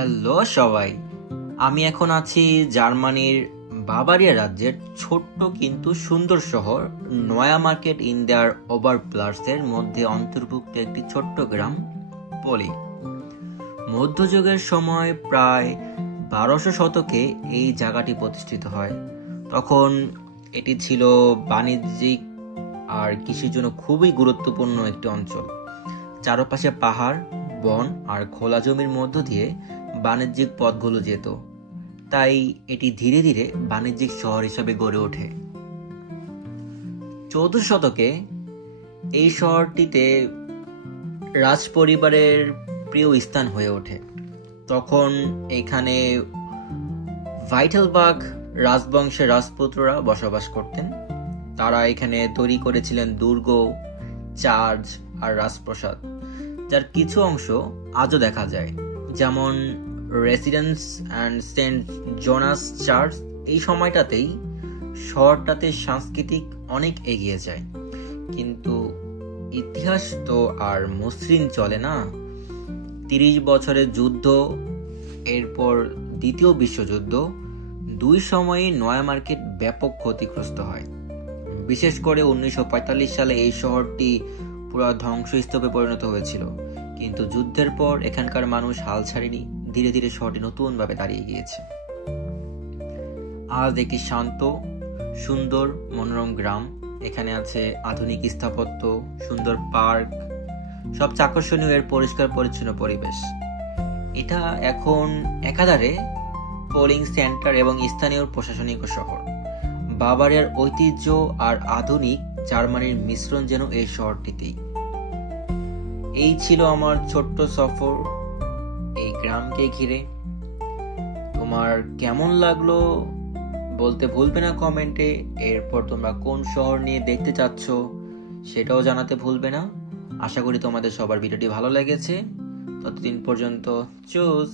Hello সবাই, আমি এখন আছি জার্মানির বাভারিয়া রাজ্যের ছোট্ট কিন্তু সুন্দর শহর নয়া মার্কেট ইন দেয়ার ওবারপ্লাটসের মধ্যে অন্তর্ভুক্ত একটি ছোট্ট গ্রাম পলি। মধ্যযুগের সময় প্রায় 1200 শতকে এই জায়গাটি প্রতিষ্ঠিত হয়। তখন এটি ছিল বাণিজ্যিক আর কৃষির জন্য খুবই গুরুত্বপূর্ণ একটি অঞ্চল। চারপাশে পাহাড়, বন আর খোলা জমির মধ্য দিয়ে বাণিজ্যিক পথগুলো যেত, তাই এটি ধীরে ধীরে বাণিজ্যিক শহর হিসেবে গড়ে ওঠে। 14 শতকে এই শহরটিতে রাজ পরিবারের প্রিয় স্থান হয়ে ওঠে। তখন এখানে ভাইটেলবার্গ রাজবংশের রাজপুত্ররা বসবাস করতেন। তারা এখানে তৈরি করেছিলেন দুর্গ, চার্চ আর রাজপ্রাসাদ, যার কিছু অংশ আজও দেখা যায়, যেমন residence and Saint Jonas church. এই সময়টাতেই শহরটাতে সাংস্কৃতিক অনেক এগিয়ে যায়, কিন্তু ইতিহাস তো আর মসৃণ চলে না। 30 বছরের যুদ্ধ, এরপর দ্বিতীয় বিশ্বযুদ্ধ, দুই সময়ে নয়া মার্কেট ব্যাপক ক্ষতিগ্রস্ত হয়। বিশেষ করে 1945 সালে এই শহরটি পুরো ধ্বংসস্তূপে পরিণত হয়েছিল, কিন্তু যুদ্ধের পর এখানকার মানুষ হাল ছাড়েনি। ধীরে ধীরে শহরটি নতুনভাবে দাঁড়িয়ে গিয়েছে। আজ একটি শান্ত, সুন্দর, মনোরম গ্রাম। এখানে আছে আধুনিক স্থাপত্য, সুন্দর পার্ক, সবচেয়ে আকর্ষণীয় এর পরিষ্কার পরিচ্ছন্ন পরিবেশ। এটা এখন একাধারে পোলিং সেন্টার এবং স্থানীয় প্রশাসনিক শহর। বাভারিয়ার ঐতিহ্য আর আধুনিক জার্মানির মিশ্রণ যেন এই শহরটিতেই। এই ছিল আমার ছোট্ট সফর এই গ্রামকে ঘিরে। তোমার কেমন লাগলো বলতে ভুলবে না কমেন্টে। এরপর তোমরা কোন শহর নিয়ে দেখতে চাচ্ছ সেটাও জানাতে ভুলবে না। আশা করি তোমাদের সবার ভিডিওটি ভালো লেগেছে। ততদিন পর্যন্ত চুজ।